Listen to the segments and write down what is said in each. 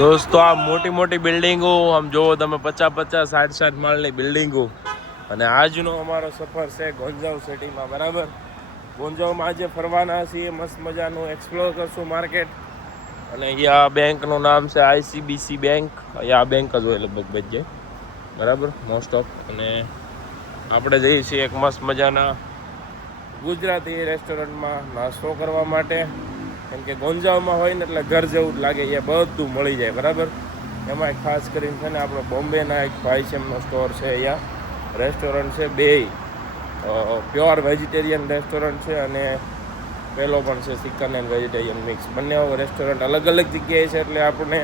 દોસ્તો આ મોટી મોટી બિલ્ડિંગો આમ જોવો તમે 50-50 60-60 માળની બિલ્ડિંગો અને આજનો અમારો સફર છે ગોંજાવ સિટીમાં બરાબર. ગોંજાવમાં આજે ફરવાના છીએ, મસ્ત મજાનું એક્સપ્લોર કરશું માર્કેટ. અને અહીંયા બેંકનું નામ છે ICBC બેંક. અહીંયા આ બેંક જ હોય લગભગ બધે બરાબર મોસ્ટ ઓફ. અને આપણે જઈએ છીએ એક મસ્ત મજાના ગુજરાતી રેસ્ટોરન્ટમાં નાસ્તો કરવા માટે. કેમ કે ગોંજાવમાં હોય ને એટલે ઘર જેવું જ લાગે, એ બધું મળી જાય બરાબર. એમાં ખાસ કરીને છે ને આપણો બોમ્બેના એક ભાઈ છે, એમનો સ્ટોર છે, અહીંયા રેસ્ટોરન્ટ છે. બે પ્યોર વેજીટેરિયન રેસ્ટોરન્ટ છે અને પેલો પણ છે ચિકન એન્ડ વેજીટેરિયન મિક્સ. બંને રેસ્ટોરન્ટ અલગ અલગ જગ્યાએ છે એટલે આપણને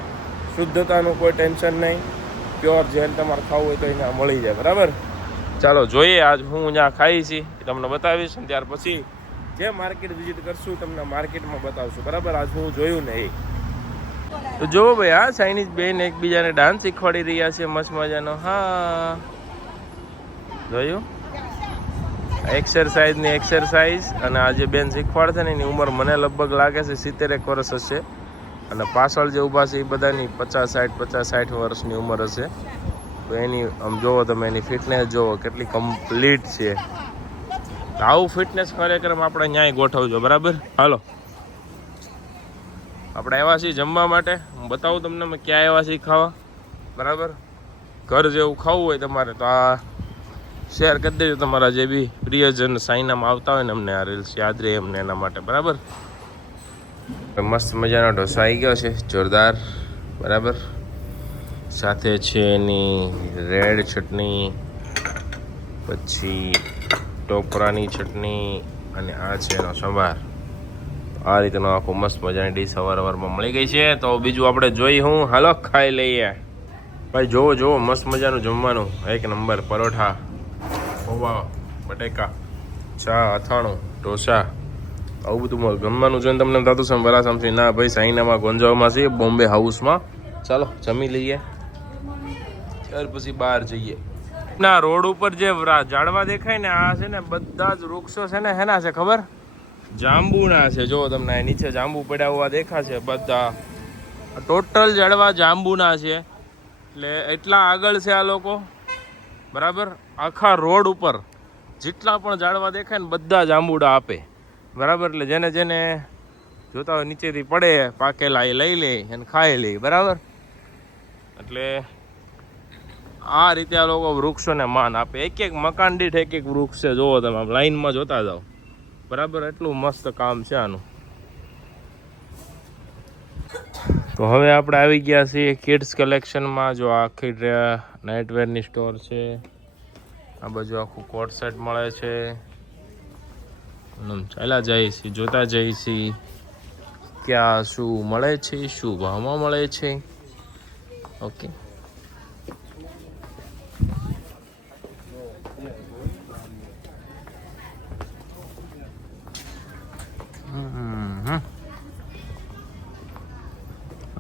શુદ્ધતાનું કોઈ ટેન્શન નહીં. પ્યોર જેન તમારે ખાવું હોય તો અહીંયા મળી જાય બરાબર. ચાલો જોઈએ આજ હું ત્યાં ખાઈ છી તમને બતાવીશ અને ત્યાર પછી જે માર્કેટ વિઝિટ કરશું તમને માર્કેટમાં બતાવશું બરાબર. આજ હું જોયું ને એ તો જોવો ભાઈ, આ ચાઇનીઝ બેન એકબીજાને ડાન્સ શીખવાડી રહ્યા છે મસ્ત મજાનો. હા જોયું, એક્સરસાઇઝ. અને આ જે બેન શીખવાડશે ને એની ઉંમર મને લગભગ લાગે છે 70 વર્ષ હશે. અને પાછળ જે ઊભા છે એ બધાની 50-60 વર્ષની ઉંમર હશે. તો એની આમ જોવો તમે, એની ફિટનેસ જોવો કેટલી કમ્પ્લીટ છે. આવું ફિટનેસ કાર્યક્રમ આપણે ન્યાય ગોઠવજો બરાબર. હાલો આપણે આવ્યા છીએ જમવા માટે. હું બતાવું તમને મેં ક્યાં આવ્યા છીએ ખાવા બરાબર. ઘર જેવું ખાવું હોય તમારે તો આ શેર કરી દેજો તમારા જે બી પ્રિયજન સાઈનામાં આવતા હોય ને, અમને આ રીલ્સ યાદ રહે એમને એના માટે બરાબર. મસ્ત મજાનો ઢોસા આવી ગયો છે, જોરદાર બરાબર. સાથે છે એની રેડ ચટણી, પછી ટોપરાની ચટણી અને આ છે એનો સંભાર. આ રીતનો આખો મસ્ત મજાની ડીશ સવારમાં મળી ગઈ છે. તો બીજું આપણે જોઈ હું હાલો ખાઈ લઈએ ભાઈ. જોવો મસ્ત મજાનું જમવાનું, એક નંબર. પરોઠા, પૌવા, બટેકા, ચા, અથાણું, ઢોસા, આવું બધું જમવાનું જોઈને તમને થતું છે બરા સમજી ના ભાઈ સાઈનામાં ગોંજાવમાં છે બોમ્બે હાઉસમાં. ચાલો જમી લઈએ ત્યાર પછી બહાર જઈએ. ના રોડ ઉપર જે ઝાડવા દેખાય ને આ છે ને બધા જ વૃક્ષો છે ને હેના છે ખબર? જાંબુના છે. જો તમને નીચે જાંબુ પડ્યા હોવા દેખાશે બધા. ટોટલ ઝાડવા જાંબુના છે. એટલે એટલા આગળ છે આ લોકો બરાબર. આખા રોડ ઉપર જેટલા પણ ઝાડવા દેખાય ને બધા જાંબુડા આપે બરાબર. એટલે જેને જેને જોતા હોય નીચેથી પડે પાકેલા એ લઈ લે અને ખાઈ લે બરાબર. એટલે આ રીતે આ લોકો વૃક્ષોને માન આપે. એક એક મકાન દીઠ એક એક વૃક્ષ છે. જોવો તમે લાઈનમાં જોતા જાઓ બરાબર. એટલું મસ્ત કામ છે આનું. તો હવે આપણે આવી ગયા છીએ કિડ્સ કલેક્શનમાં. જો આખી નાઇટવેરની સ્ટોર છે. આ બાજુ આખું કોટ સેટ મળે છે. ચાલ્યા જઈએ છીએ, જોતા જઈએ છીએ ક્યાં શું મળે છે, શું ભાવમાં મળે છે. ઓકે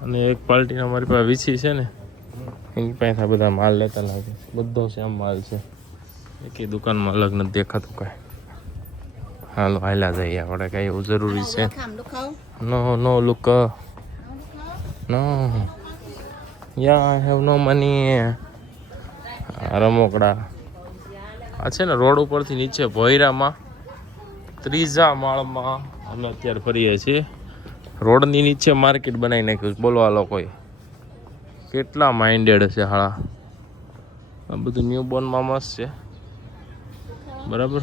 અને એક પાર્ટી અમારી પાસે વીછી છે ને એની પાસે બધા માલ લેતા લાગે. બધો સેમ માલ છે, એકે દુકાનમાં અલગ નથી દેખાતું કાંઈ. હાલો હાલા જઈએ આપણે, કાંઈ એવું જરૂરી છે? નો લુક નો યા આઈ હેવ નો મની. રમકડા આ છે ને રોડ ઉપરથી નીચે ભોયરામાં 3જા માળમાં અમે અત્યારે ફરીએ છીએ. રોડની નીચે માર્કેટ બનાવી નાખ્યું. બોલો આ લોકોએ કેટલા માઇન્ડેડ છે હાળા. આ બધું ન્યૂબોર્નમાં મસ્ત છે બરાબર.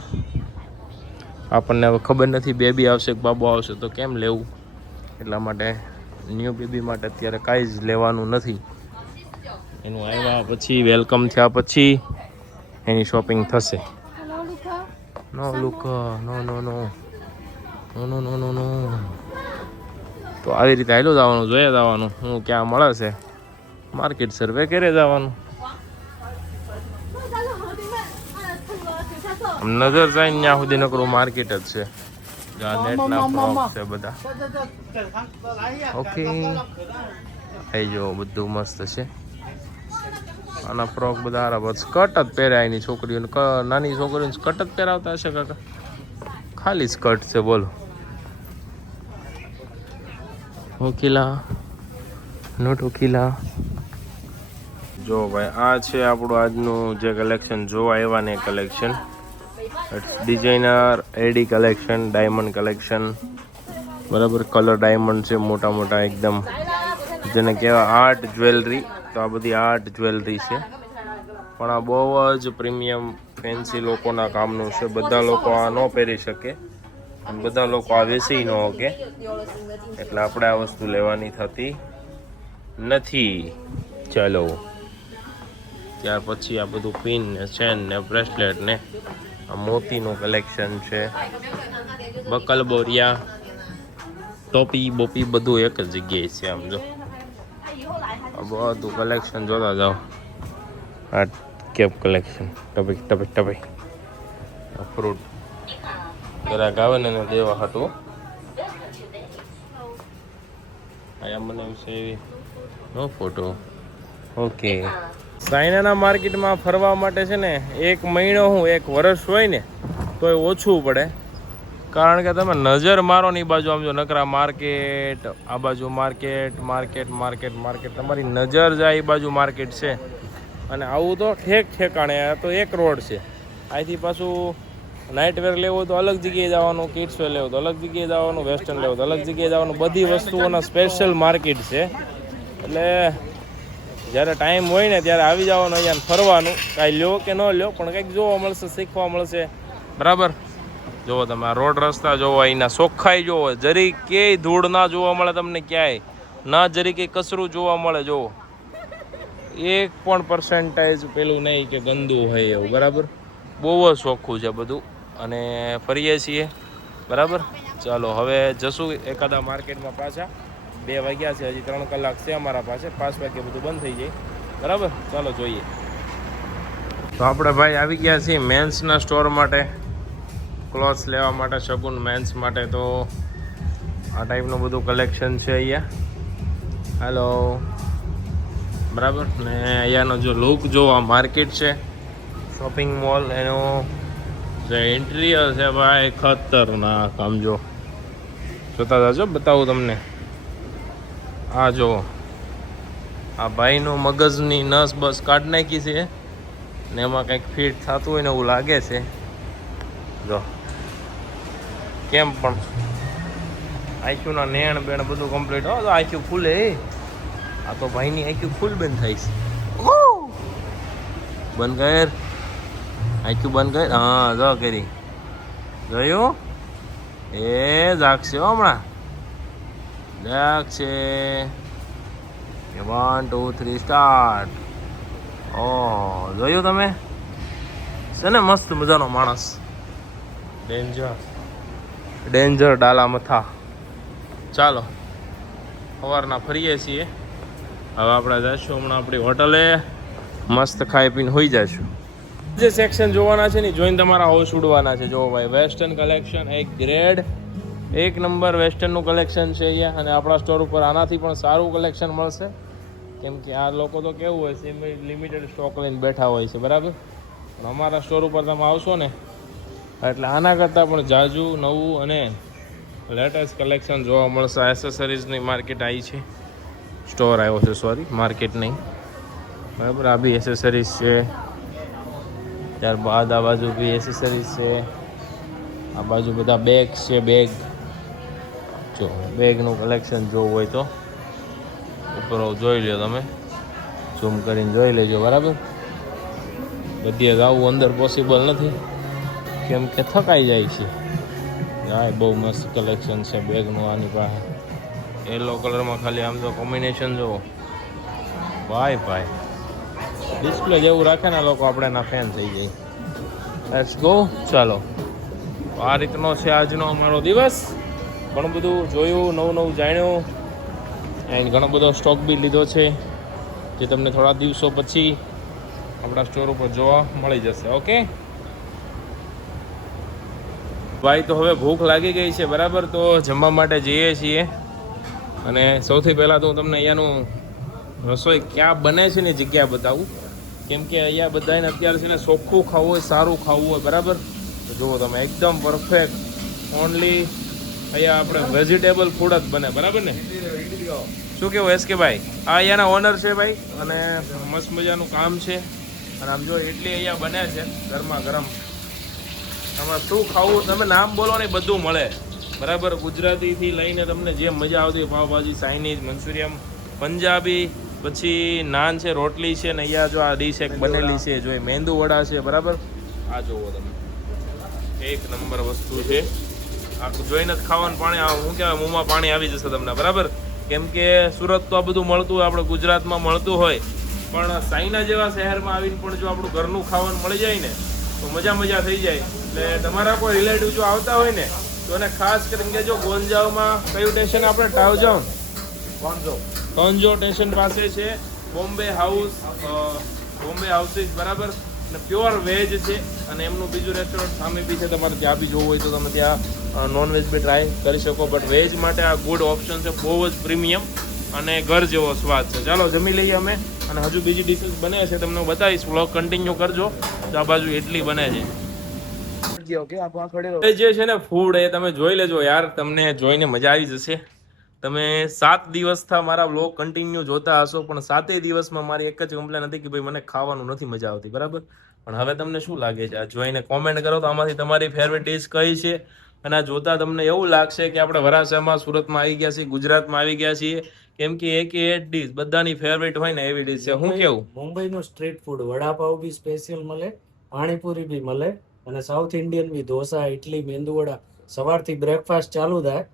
આપણને હવે ખબર નથી બેબી આવશે કે બાબો આવશે તો કેમ લેવું, એટલા માટે ન્યૂ બેબી માટે અત્યારે કાંઈ જ લેવાનું નથી. એનું આવ્યા પછી વેલકમ થયા પછી એની શોપિંગ થશે. નો લુક નો. તો આવી રીતે હાલ્યું જવાનું, જોયા જવાનું હું ક્યાં મળે છે. માર્કેટ સર્વે કરે જવાનું. નજર જાય ત્યાં સુધી નકરું માર્કેટ જ છે. નેટના ફ્રોક છે બધા. ઓકે થઈ જો બધું મસ્ત છે. આના ફ્રોક બધા હારા બસ. સ્કર્ટ જ પહેરાય એની છોકરીઓને, નાની છોકરીઓને સ્કર્ટ જ પહેરાવતા હશે કાકા. ખાલી સ્કર્ટ છે બોલો. ઓકેલા નોટો કિલા. જો ભાઈ આ છે આપણું આજનું જે કલેક્શન જોવા આવ્યા ને કલેક્શન. ડિઝાઇનર એડી કલેક્શન, ડાયમંડ કલેક્શન, બરાબર. કલર ડાયમંડ છે મોટા મોટા એકદમ, જેને કહેવાય આર્ટ જ્વેલરી. તો આ બધી આર્ટ જ્વેલરી છે, પણ આ બહુ જ પ્રીમિયમ ફેન્સી લોકોના કામનું છે. બધા લોકો આ ન પહેરી શકે અને બધા લોકો આ વેચી ન શકે, એટલે આપણે આ વસ્તુ લેવાની થતી નથી. ચાલો, ત્યાર પછી આ બધું પિન ને ચેન ને બ્રેસલેટ ને આ મોતીનું કલેક્શન છે. બકલ બોરિયા, ટોપી બોપી બધું એક જ જગ્યાએ છે. આમ જો આ બધું કલેક્શન જોતા જાઓ. આ કેપ કલેક્શન, ટપી ટપી ટપી. ફ્રૂટ જરાક આવે ને દેવા હતું. અહીંયા મને છે એવી નો ફોટો. ઓકે, ચાઇનાના માર્કેટમાં ફરવા માટે છે ને 1 મહિનો હું 1 વર્ષ હોય ને તો એ ઓછું પડે. કારણ કે તમે નજર મારો ને એ બાજુ આમ જો નકરા માર્કેટ, આ બાજુ માર્કેટ માર્કેટ માર્કેટ માર્કેટ, તમારી નજર જાય એ બાજુ માર્કેટ છે. અને આવું તો ઠેકાણે. આ તો એક રોડ છે. અહીંથી પાછું નાઇટ વેર લેવું તો અલગ જગ્યાએ જવાનું, કિડ્સ વેર લેવું તો અલગ જગ્યાએ જવાનું, વેસ્ટર્ન લેવું તો અલગ જગ્યાએ જવાનું. બધી વસ્તુઓના સ્પેશિયલ માર્કેટ છે. એટલે જ્યારે ટાઈમ હોય ને ત્યારે આવી જવાનું, અહીંયા ફરવાનું. કાંઈ લ્યો કે ન લ્યો, પણ કંઈક જોવા મળશે, શીખવા મળશે, બરાબર. જુઓ તમે આ રોડ રસ્તા જોવો, અહીંના ચોખ્ખાઈ જોવો, જરી ક્યાંય ધૂળ ના જોવા મળે તમને, ક્યાંય ના જરી કંઈ કચરું જોવા મળે. જુઓ 1% પેલું નહીં કે ગંદુ હોય એવું, બરાબર. બહુ જ ચોખ્ખું છે બધું. અને ફરીએ છીએ, બરાબર. ચાલો હવે જશું એકાદા માર્કેટમાં પાછા. 2 વાગ્યા છે, હજી 3 કલાક છે અમારા પાસે. 5 વાગે બધું બંધ થઈ જાય, બરાબર. ચાલો જોઈએ. તો આપણે ભાઈ આવી ગયા છીએ મેન્સના સ્ટોર માટે, ક્લોથ્સ લેવા માટે, શગુન મેન્સ માટે. તો આ ટાઈપનું બધું કલેક્શન છે અહીંયા. હાલો, બરાબર. ને અહીંયાનો જો લુક જો, આ માર્કેટ છે, શોપિંગ મોલ. એનો જે ઇન્ટિરિયર છે ભાઈ ખતરનાક. આમ જો જોતા જાજો, બતાવું તમને. આ જો આ ભાઈનું મગજની નસ બસ કાઢ નાખી છે ને એમાં કંઈક ફિટ થતું હોય ને એવું લાગે છે. જો કેમ પણ આઈક્યુના નેણ બેણ બધું કમ્પ્લીટ. હો તો આઈક્યુ ફૂલે. આ તો ભાઈની આઈક્યુ ફૂલ બંધ થાય છે. બંધ કર આઈક્યુ, બંધ કર. હા જો કરી જોયું. એ જાગશે હમણાં, જાગશે. 1 2 3 સ્ટાર્ટ. જોયું તમે છે ને, મસ્ત મજાનો માણસ. ડેન્જર ડાલા મથા. ચાલો સવારના ફરીએ છીએ. હવે આપણે જઈશું હમણાં આપણી હોટલે, મસ્ત ખાઈ પીને હોઈ જઈશું. જે સેક્શન જોવાના છે ને જોઈને તમારા હોશ ઉડવાના છે. જો ભાઈ વેસ્ટર્ન કલેક્શન, એક ગ્રેડ 1 નંબર વેસ્ટર્નનું કલેક્શન છે અહીંયા. અને આપણા સ્ટોર ઉપર આનાથી પણ સારું કલેક્શન મળશે, કેમ કે આ લોકો તો કેવું હોય છે, લિમિટેડ સ્ટોક લઈને બેઠા હોય છે, બરાબર. પણ અમારા સ્ટોર ઉપર તમે આવશો ને એટલે આના કરતાં પણ જાજુ નવું અને લેટેસ્ટ કલેક્શન જોવા મળશે. એસેસરીઝની માર્કેટ આવી છે, સ્ટોર આવ્યો છે, સોરી માર્કેટ નહીં, બરાબર. આ બી એસેસરીઝ છે. ત્યારબાદ આ બાજુ બી એસેસરીઝ છે. આ બાજુ બધા બેગ છે. બેગ જો, બેગનું કલેક્શન જોવું હોય તો ઉપર જોઈ લો તમે, ઝૂમ કરીને જોઈ લેજો, બરાબર. બધે જવું અંદર પોસિબલ નથી, કેમ કે થકાઈ જાય છે. હા, બહુ મસ્ત કલેક્શન છે બેગનું આની પાસે. યલો કલરમાં ખાલી આમ તો કોમ્બિનેશન જુઓ ભાઈ. ડિસ્પ્લે જેવું રાખે ને લોકો, આપણે એના ફેન થઈ જાય. Let's go. ચાલો, આ રીતનો છે આજનો અમારો દિવસ. ઘણું બધું જોયું, નવું જાણ્યું, એન્ડ ઘણો બધો સ્ટોક બી લીધો છે, જે તમને થોડા દિવસો પછી આપણા સ્ટોર ઉપર જોવા મળી જશે. ઓકે ભાઈ, તો હવે ભૂખ લાગી ગઈ છે, બરાબર. તો જમવા માટે જઈએ છીએ. અને સૌથી પહેલાં તો હું તમને અહીંયાનું રસોઈ ક્યાં બને છે ને જગ્યા બતાવું, કેમ કે અહીંયા બધાને અત્યારે છે ને ચોખ્ખું ખાવું હોય, સારું ખાવું હોય, બરાબર. તો જુઓ તમે, એકદમ પરફેક્ટ. ઓનલી અહીંયા આપણે વેજીટેબલ ફૂડ જ બને, બરાબર ને. શું કેવું એસ કે ભાઈ? આ અહીંયાના ઓનર છે ભાઈ, અને મસ્ત મજાનું કામ છે. અને આમ જો ઇડલી અહીંયા બને છે ગરમા ગરમ. તમારે શું ખાવું તમે નામ બોલો ને બધું મળે, બરાબર. ગુજરાતીથી લઈને તમને જે મજા આવતી હોય, પાવભાજી, ચાઇનીઝ, મંચુરિયમ, પંજાબી, પછી નાન છે, રોટલી છે, ને અહીંયા જો આ ડીશ એક બનેલી છે, જો મેંદુ વડા છે, બરાબર. આ જોવો તમે, એક નંબર વસ્તુ છે. આ જોઈને જ ખાવાનું પાણી શું કહેવાય, મોંમાં પાણી આવી જશે તમને, બરાબર. કેમ કે સુરત તો આ બધું મળતું હોય, આપણે ગુજરાતમાં મળતું હોય, પણ સાઈના જેવા શહેરમાં આવીને પણ જો આપણું ઘરનું ખાવાનું મળી જાય ને તો મજા થઈ જાય. એટલે તમારા કોઈ રિલેટિવ જો આવતા હોય ને તો એને ખાસ કરીને કે જો ગોંજાવમાં કયું સ્ટેશન આપણે ટાઉજાઉન કોંજો સ્ટેશન પાસે છે બોમ્બે હાઉસીસ, બરાબર. અને પ્યોર વેજ છે. અને એમનું બીજું રેસ્ટોરન્ટ સામે બી છે, તમારે ત્યાં બી જોવું હોય તો તમે ત્યાં નોનવેજ બી ટ્રાય કરી શકો. બટ વેજ માટે આ ગુડ ઓપ્શન છે, બહુ જ પ્રીમિયમ અને ઘર જેવો સ્વાદ છે. ચાલો જમી લઈએ અમે, અને હજુ બીજી ડિશિસ બને છે તમને હું બતાવીશ. વ્લોગ કન્ટિન્યુ કરજો. તો આ બાજુ ઇડલી બને છે. એ જે છે ને ફૂડ, એ તમે જોઈ લેજો યાર, તમને જોઈને મજા આવી જશે. તમે 7 દિવસથી મારા વ્લોગ કન્ટિન્યુ જોતા હશો, પણ 7 દિવસમાં મારી એક જ કમ્પ્લેન હતી કે ભાઈ મને ખાવાનું નથી મજા આવતી, બરાબર. પણ હવે તમને શું લાગે છે? આ જોઈને કોમેન્ટ કરો તો આમાંથી તમારી ફેવરેટ ડિશ કઈ છે. અને આ જોતા તમને એવું લાગશે કે આપણે વરાછામાં, સુરતમાં આવી ગયા છીએ, ગુજરાતમાં આવી ગયા છીએ, કેમ કે એક ડિશ બધાની ફેવરેટ હોય ને એવી ડિશ છે. હું કેવું, મુંબઈનું સ્ટ્રીટ ફૂડ, વડાપાવ બી સ્પેશિયલ મળે, પાણીપુરી બી મળે, અને સાઉથ ઇન્ડિયન બી ઢોસા, ઇડલી, મેંદુવડા. સવારથી બ્રેકફાસ્ટ ચાલુ થાય,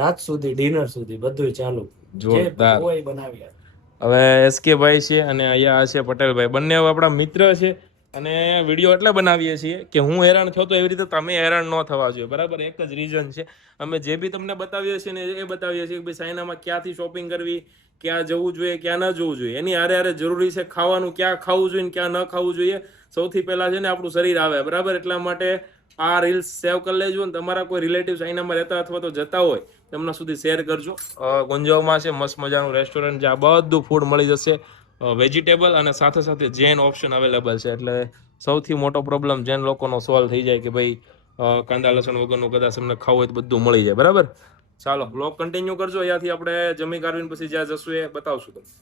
રાત સુધી ડિનર સુધી બધું ચાલુ. જોરદાર. હોય બનાવ્યા. હવે એસકે ભાઈ છે અને અહીંયા છે પટેલભાઈ, બંને આપણા મિત્ર છે. અને વિડીયો એટલે બનાવીએ છીએ કે હું હેરાન થયો તો એવી રીતે તમે હેરાન ન થવા જોઈએ, બરાબર. એક જ રીઝન છે, અમે જે બી તમને બતાવીએ છીએ ને એ બતાવીએ છીએ કે ભાઈ સાઈનામાં ક્યાંથી શોપિંગ કરવી, ક્યાં જવું જોઈએ, ક્યાં ન જવું જોઈએ. એની હારે જરૂરી છે ખાવાનું, ક્યાં ખાવું જોઈએ ને ક્યાં ન ખાવું જોઈએ. સૌથી પહેલાં છે ને આપણું શરીર આવે, બરાબર. એટલા માટે આ રીલ્સ સેવ કરી લેજો, ને તમારા કોઈ રિલેટિવ ચાઇનામાં રહેતા અથવા તો જતા હોય તેમના સુધી શેર કરજો. ગોંજાવમાં છે મસ્ત મજાનું રેસ્ટોરન્ટ, જ્યાં બધું ફૂડ મળી જશે, વેજીટેબલ અને સાથે સાથે જૈન ઓપ્શન અવેલેબલ છે. એટલે સૌથી મોટો પ્રોબ્લેમ જૈન લોકોનો સોલ્વ થઈ જાય કે ભાઈ કાંદા લસણ વગરનું કદાચ તમને ખાવું હોય તો બધું મળી જાય, બરાબર. ચાલો બ્લોગ કન્ટિન્યુ કરજો. અહીંયાથી આપણે જમી કાઢવીને પછી જ્યાં જશું એ બતાવશું તમને.